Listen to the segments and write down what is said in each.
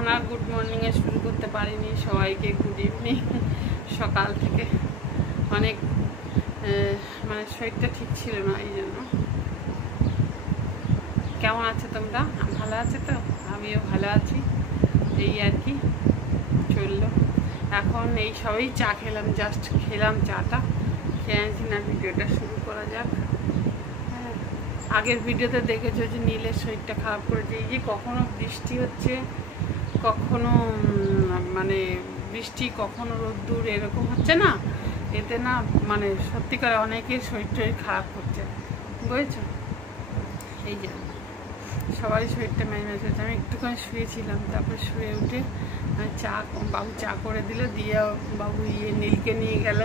এখন আর গুড মর্নিংয়ে শুরু করতে পারিনি। সবাইকে গুড ইভিনিং। সকাল থেকে অনেক মানে শরীরটা ঠিক ছিল না, এই জন্য। কেমন আছো তোমরা? ভালো আছো তো? আমিও ভালো আছি। এই আর কি চললো। এখন এই সবই চা খেলাম, জাস্ট খেলাম চাটা, খেয়ে আনছি না। ভিডিওটা শুরু করা যাক। হ্যাঁ, আগের ভিডিওতে দেখেছো যে নীলের শরীরটা খারাপ করেছে। এই যে কখনো বৃষ্টি হচ্ছে, কখনো মানে বৃষ্টি, কখনো রোদ্দুর, এরকম হচ্ছে না, এতে না মানে সত্যিকার অনেকের শরীর টরীর খারাপ করছে, বুঝেছো? এই যে সবারই শরীরটা ম্যানেজ হচ্ছে। আমি একটুখানি শুয়েছিলাম, তারপর শুয়ে উঠে বাবু চা করে দিল, দিয়ে বাবু নীলকে নিয়ে গেল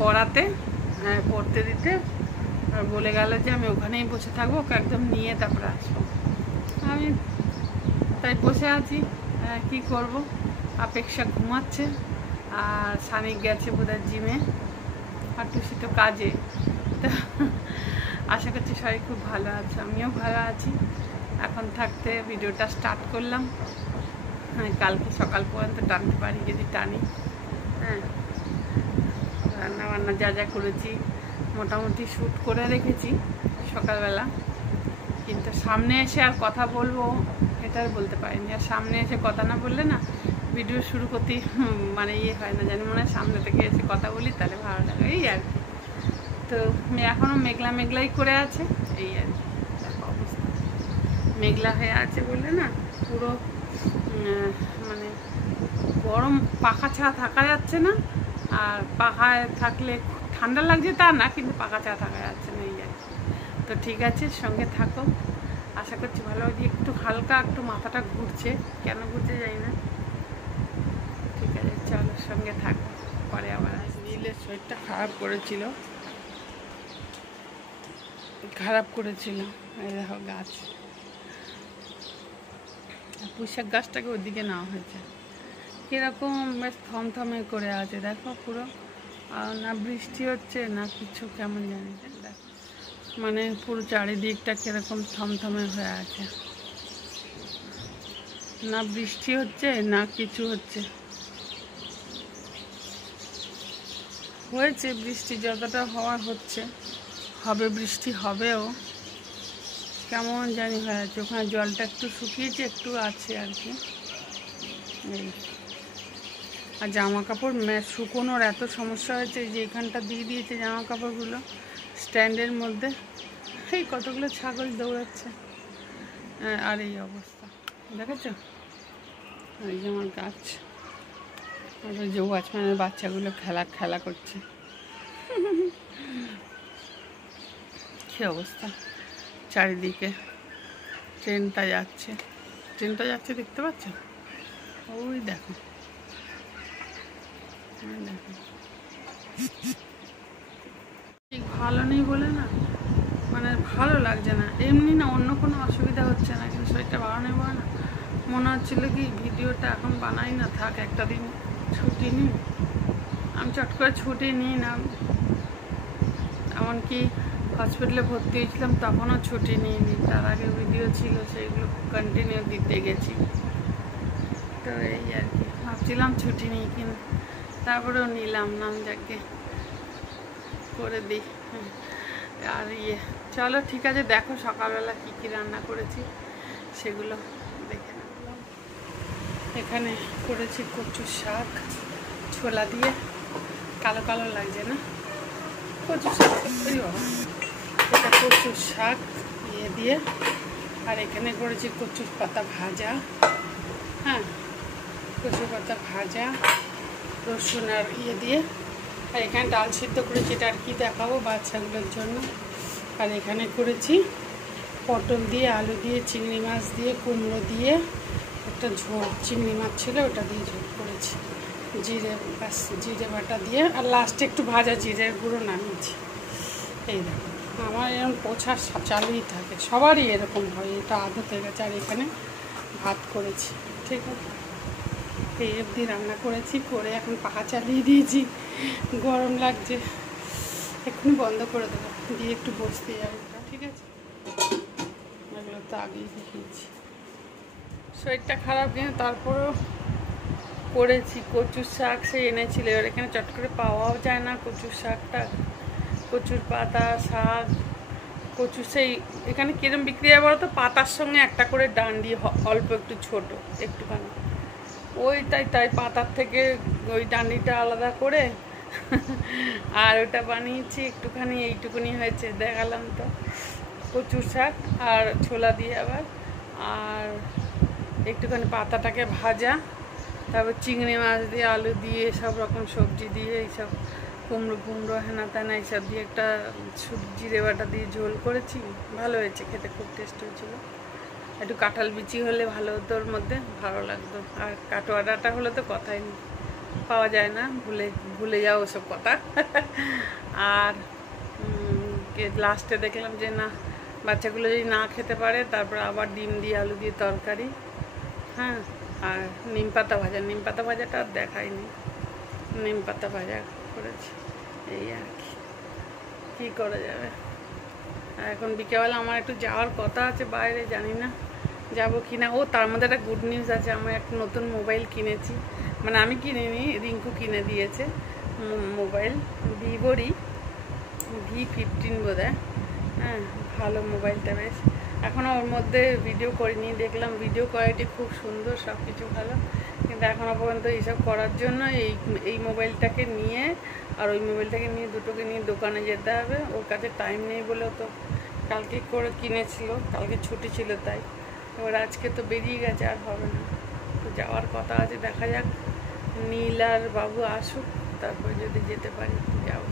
পড়াতে, পড়তে দিতে, আর বলে গেল যে আমি ওখানেই বসে থাকবো, ওকে একদম নিয়ে তারপরে আসবো। আমি তাই বসে আছি, কি করব। অপেক্ষা ঘুমাচ্ছে, আর সানিক গেছে বোধহয় জিমে, আর টুসি তো কাজে। তো আশা করছি সবাই খুব ভালো আছে, আমিও ভালো আছি। এখন থাকতে ভিডিওটা স্টার্ট করলাম। কালকে সকাল পর্যন্ত টানতে পারি যদি টানি। হ্যাঁ, রান্না বান্না যা যা করেছি মোটামুটি শ্যুট করে রেখেছি সকালবেলা, কিন্তু সামনে এসে আর কথা বলবো এটা আর বলতে পারিনি। আর সামনে এসে কথা না বললে না ভিডিও শুরু করতেই মানে হয় না, জানি মনে হয় সামনে থেকে এসে কথা বলি তাহলে ভালো লাগে, এই আর কি। তো এখনও মেঘলা মেঘলাই করে আছে, এই আর কি অবস্থা। মেঘলা হয়ে আছে বলে না পুরো মানে গরম, পাখা ছাড়া থাকা যাচ্ছে না। আর পাখায় থাকলে ঠান্ডা লাগছে তা না, কিন্তু পাখা ছাড়া থাকা যাচ্ছে না, এই আর কি। তো ঠিক আছে, সঙ্গে থাকো, আশা করছি ভালো। একটু হালকা একটু মাথাটা ঘুরছে, কেন ঘুরছে জানি না। ঠিক আছে, চলো সঙ্গে থাকো, পরে আবার নীলের শরীরটা খারাপ করেছিল, এই দেখো গাছ, পুঁইশাক গাছটাকে ওইদিকে নেওয়া হয়েছে। কিরকম বেশ থমথমে করে আছে, দেখো পুরো। আর না বৃষ্টি হচ্ছে না কিছু, কেমন জানি দেখো, মানে পুরো চারিদিকটা কিরকম থমথমে হয়ে আছে। না বৃষ্টি হচ্ছে না কিছু হচ্ছে। হয়েছে বৃষ্টি, যতটা হওয়ার হচ্ছে, হবে বৃষ্টি হবেও, কেমন জানি হয়ে আছে। ওখানে জলটা একটু শুকিয়েছে, একটু আছে আর কি। এই আর জামা কাপড় শুকোনোর এত সমস্যা হয়েছে যে এখানটা দিয়ে দিয়েছে জামা কাপড়গুলো স্ট্যান্ডের মধ্যে। এই কতগুলো ছাগল দৌড়াচ্ছে, আর এই অবস্থা দেখেছ। এই যে আমার গাছ, আর ওই যে ওয়াচম্যানের বাচ্চাগুলো খেলা করছে। কী অবস্থা চারিদিকে। ট্রেনটা যাচ্ছে দেখতে পাচ্ছ? ওই দেখো, ঠিক ভালো নেই বলে না, মানে ভালো লাগছে না। এমনি না অন্য কোনো অসুবিধা হচ্ছে না, কিন্তু শরীরটা ভালো নেই বলে না মনে হচ্ছিলো কি ভিডিওটা এখন বানাই না, থাক একটা দিন ছুটি নিই। আমি চট করে ছুটি নিই না, এমনকি হসপিটালে ভর্তি হয়েছিলাম তখনও ছুটি নিইনি। তার আগে ভিডিও ছিল, সেইগুলো কন্টিনিউ দিতে গেছি। তো এই আর কি ভাবছিলাম ছুটি নিই, কিন্তু তারপরেও নিলাম নাম যাকে করে দিই। আর চলো ঠিক আছে, দেখো সকালবেলা কী কী রান্না করেছি সেগুলো দেখে নিলাম। এখানে করেছি কচুর শাক, ছোলা দিয়ে, কালো কালো লাগছে না কচুর শাক, এটা কচুর শাক দিয়ে। আর এখানে করেছি কচুর পাতা ভাজা, হ্যাঁ কচুর পাতা ভাজা রসুন আর দিয়ে। আর এখানে ডাল সিদ্ধ করেছি, এটা আর কি দেখাবো বাচ্চাগুলোর জন্য। আর এখানে করেছি পটল দিয়ে, আলু দিয়ে, চিংড়ি মাছ দিয়ে, কুমড়ো দিয়ে একটা ঝোল, চিংড়ি মাছ ছিল ওটা দিয়ে ঝোল করেছি, জিরে বাটা দিয়ে। আর লাস্টে একটু ভাজা জিরের গুঁড়ো নামিয়েছি। এই দেখো, আমার এরকম পোছা চালুই থাকে, সবারই এরকম হয়, এটা আদত হয়ে গেছে। আর এখানে ভাত করেছি, ঠিক আছে। এই অবধি রান্না করেছি, করে এখন পাখা চালিয়ে দিয়েছি, গরম লাগছে, এক্ষুনি বন্ধ করে দেবো, দিয়ে একটু বসতে যাবো, ঠিক আছে। এগুলো তো আগেই দেখিয়েছি। শরীরটা খারাপ কিন্তু তারপরেও করেছি। কচুর শাক সে এনেছিল, এবার এখানে চট করে পাওয়াও যায় না কচুর শাকটা। কচুর পাতা শাক কচু সেই এখানে কিরম বিক্রি হয় বলো তো, পাতার সঙ্গে একটা করে ডান্ডি অল্প একটু ছোট একটুখানি, ওই তাই পাতার থেকে ওই ডান্ডিটা আলাদা করে আর ওটা বানিয়েছি একটুখানি, এইটুকুনি হয়েছে দেখালাম তো। কচুর শাক আর ছোলা দিয়ে আবার, আর একটুখানি পাতাটাকে ভাজা, তারপর চিংড়ি মাছ দিয়ে আলু দিয়ে সব রকম সবজি দিয়ে এইসব কুমড়ো হেনা তেনা এইসব দিয়ে একটা জিরে বাটা দিয়ে ঝোল করেছি, ভালো হয়েছে খেতে, খুব টেস্ট হয়েছিল। একটু কাঁঠাল বিচি হলে ভালো হতো, ওর মধ্যে ভালো লাগতো। আর কাটোয়া ডাঁটা হলে তো কথাই নেই, পাওয়া যায় না, ভুলে যাও ওসব কথা। আর লাস্টে দেখলাম যে না, বাচ্চাগুলো যদি না খেতে পারে তারপর আবার ডিম দিয়ে আলু দিয়ে তরকারি, হ্যাঁ, আর নিম পাতা ভাজাটা আর দেখাইনি, নিম পাতা ভাজা করেছি। এই আর কি করা যাবে। আর এখন বিকেলবেলা আমার একটু যাওয়ার কথা আছে বাইরে, জানি না যাবো কি না। ও তার মধ্যে একটা গুড নিউজ আছে, আমার একটা নতুন মোবাইল কিনেছি, মানে আমি কিনিনি, রিঙ্কু কিনে দিয়েছে মোবাইল, ভিভোরই V15 বোধহয়, হ্যাঁ ভালো মোবাইলটা বেশ। এখনও ওর মধ্যে ভিডিও করিনি, দেখলাম ভিডিও কোয়ালিটি খুব সুন্দর, সব কিছু ভালো, কিন্তু এখনও পর্যন্ত এইসব করার জন্য এই মোবাইলটাকে নিয়ে আর ওই মোবাইলটাকে নিয়ে দুটোকে নিয়ে দোকানে যেতে হবে। ওর কাছে টাইম নেই বলেও তো কালকে করে কিনেছিল, কালকে ছুটি ছিল তাই। এবার আজকে তো বেরিয়ে গেছে, আর হবে না, তো যাওয়ার কথা আছে, দেখা যাক নীল আর বাবু আসুক, তারপর যদি যেতে পারি যাবো।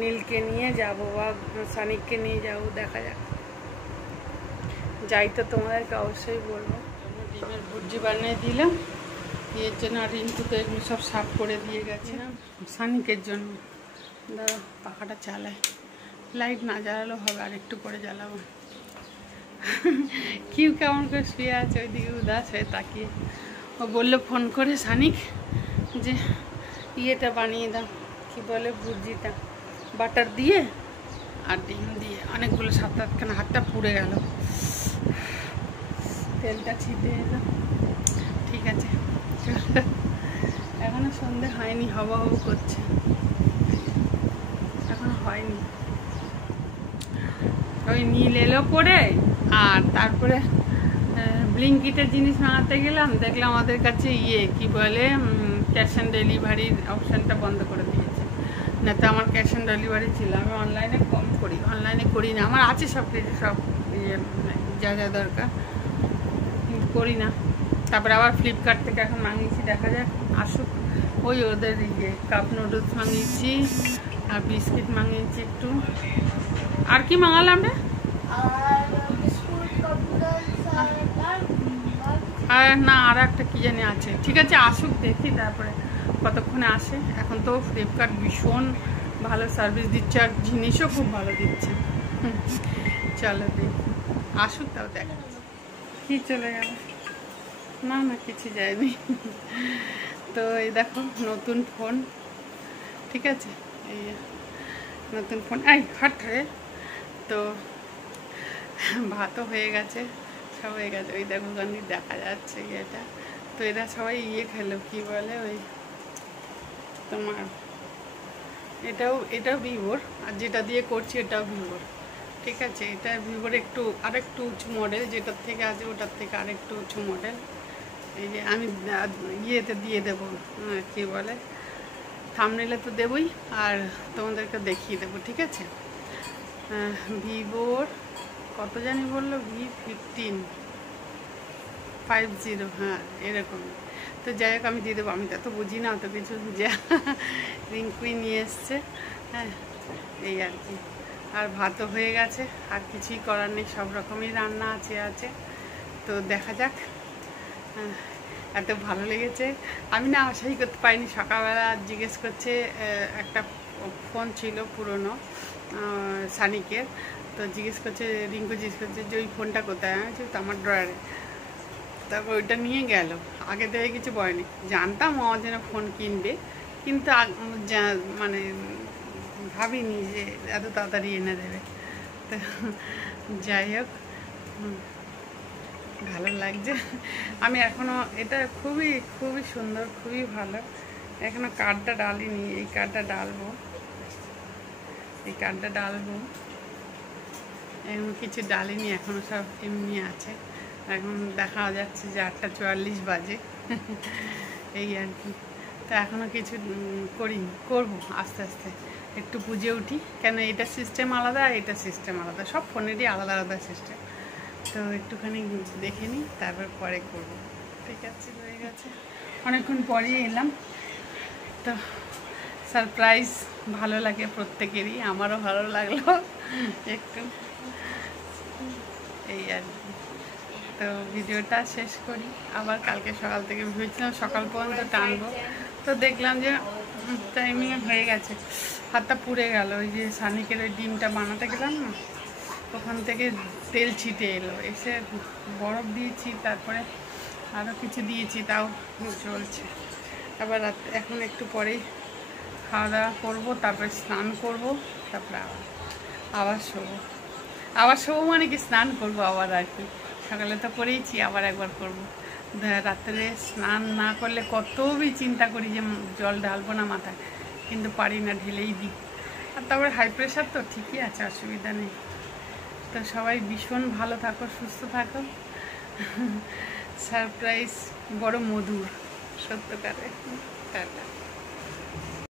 নীলকে নিয়ে যাবো বা সানিককে নিয়ে যাবো, দেখা যাক। যাই তো তোমাদেরকে অবশ্যই বলবো। ডিমের ভুর্জি বানিয়ে দিলাম এর জন্য, আর রিঙ্কু তো এগুলো সব সাফ করে দিয়ে গেছে সানিকের জন্য। দাঁড়া পাখাটা চালায়, লাইট না জ্বালালেও হবে, আর একটু করে জ্বালাবো। কিউ কেমন করে শুয়ে আছে ওইদিকে উদাস হয়ে তাকিয়ে। ও বললো ফোন করে সানিক যে ইয়েটা বানিয়ে দাও, কি বলে ভুর্জিটা, বাটার দিয়ে আর ডিম দিয়ে, অনেকগুলো 7-8খানা, হাতটা পুড়ে গেল, তেলটা ছিটে এলো। ঠিক আছে, এখনো সন্ধে হয়নি, হবা করছে, এখনো হয়নি। ওই নীল এলো পরে, আর তারপরে ব্লিঙ্কিটের জিনিস বানাতে গেলাম, দেখলাম আমাদের কাছে কি বলে ক্যাশ অন ডেলিভারির অপশানটা বন্ধ করে দিয়েছে। না তো আমার ক্যাশ অন ডেলিভারি ছিল, আমি অনলাইনে কম করি, অনলাইনে করি না, আমার আছে সব কিছু, সব যা যা দরকার, কিন্তু করি না। তারপরে আবার ফ্লিপকার্ট থেকে এখন মাঙিয়েছি, দেখা যাক আসুক। ওই ওদের কাপ নুডলস মাঙিয়েছি, আর বিস্কিট মাঙিয়েছি একটু। আর কি মাঙালাম রে? আর না, আর একটা কি জানি আছে। ঠিক আছে আসুক, দেখি তারপরে কতক্ষণে আসে। এখন তো ফ্লিপকার্ট ভীষণ ভালো সার্ভিস দিচ্ছে, আর জিনিসও খুব ভালো দিচ্ছে। চলো দেখি আসুক, তাও দেখা কি চলে গেল। না না কিছু যায়নি। তো এই দেখো নতুন ফোন, ঠিক আছে, এই নতুন ফোন, এই হট রে। তো ভাতও হয়ে গেছে, সব হয়ে গেছে, ওই দেখো গান্ধী দেখা যাচ্ছে এটা। তো এরা সবাই খেলো, কি বলে ওই তোমার, এটাও ভিভোর, আর যেটা দিয়ে করছি এটাও ভিভোর, ঠিক আছে। এটা ভিভোর আরেকটু উঁচু মডেল, যেটার থেকে আছে ওটার থেকে আরেকটু উঁচু মডেল। এই যে আমি ইয়েতে দিয়ে দেবো, কি বলে থাম্বনেইলে তো দেবই, আর তোমাদেরকে দেখিয়ে দেবো, ঠিক আছে। ভিভোর কত জানি বললো, V15 50, হ্যাঁ এরকম। তো যাই হোক আমি দিয়ে দেবো, আমি তো বুঝি না অত কিছু, যা রিঙ্কুই নিয়ে এসছে, হ্যাঁ এই আর কি। আর ভাতও হয়ে গেছে, আর কিছুই করার নেই, সব রকমই রান্না আছে। তো দেখা যাক। এত ভালো লেগেছে, আমি না আশাই করতে পারিনি। সকালবেলা জিজ্ঞেস করছে, একটা ফোন ছিল পুরনো সানিকের, তো জিজ্ঞেস করছে, রিঙ্কু জিজ্ঞেস করছে যে ওই ফোনটা কোথায়, আমি তো আমার ড্রয়ারে। তারপর ওইটা নিয়ে গেল, আগে থেকে কিছু বলেনি। জানতাম আমার জন্য ফোন কিনবে, কিন্তু মানে ভাবিনি যে এত তাড়াতাড়ি এনে দেবে। তো যাই হোক ভালো লাগছে। আমি এখনও এটা খুবই খুবই সুন্দর, খুবই ভালো। এখনও কাঠটা ডালিনি, এই কাঠটা ডালবো, এই কাঠটা ডালবো। এখন কিছু ডালিনি, এখনও সব এমনি আছে। এখন দেখা যাচ্ছে যে 8:44 বাজে এই আর কি। তো এখনও কিছু করিনি, করবো আস্তে আস্তে। একটু পুজো উঠি, কেন এটা সিস্টেম আলাদা আর এটা সিস্টেম আলাদা, সব ফোনেরই আলাদা আলাদা সিস্টেম। তো একটুখানি দেখে নিই, তারপর পরে করব। ঠিক আছে, হয়ে গেছে, অনেকক্ষণ পরেই এলাম। তো সারপ্রাইজ ভালো লাগে প্রত্যেকেরই, আমারও ভালো লাগলো একটু, এই আর কি। তো ভিডিওটা শেষ করি। আবার কালকে সকাল থেকে ভেবেছিলাম সকাল পর্যন্ত টানবো, তো দেখলাম যে টাইমিং হয়ে গেছে। হাতটা পুড়ে গেল, ওই যে সানিকের ওই ডিমটা বানাতে গেলাম না, ওখান থেকে তেল ছিটে এলো, এসে বরফ দিয়েছি, তারপরে আরও কিছু দিয়েছি, তাও চলছে। আবার এখন একটু পরেই খাওয়া দাওয়া করবো, তারপরে স্নান করব, তারপরে আবার শোবো। আবার শোবো মানে কি, স্নান করবো আবার আর কি। সকালে তো করেইছি, আবার একবার করব। রাত্রে স্নান না করলে কতই চিন্তা করি যে জল ঢালবো না মাথায়, কিন্তু পারি না, ঢেলেই দিই। আর তারপরে হাই প্রেশার তো ঠিকই আছে, অসুবিধা নেই। তো সবাই ভীষণ ভালো থাকো, সুস্থ থাকো। সারপ্রাইজ বড় মধুর, সত্যকারে। টাটা।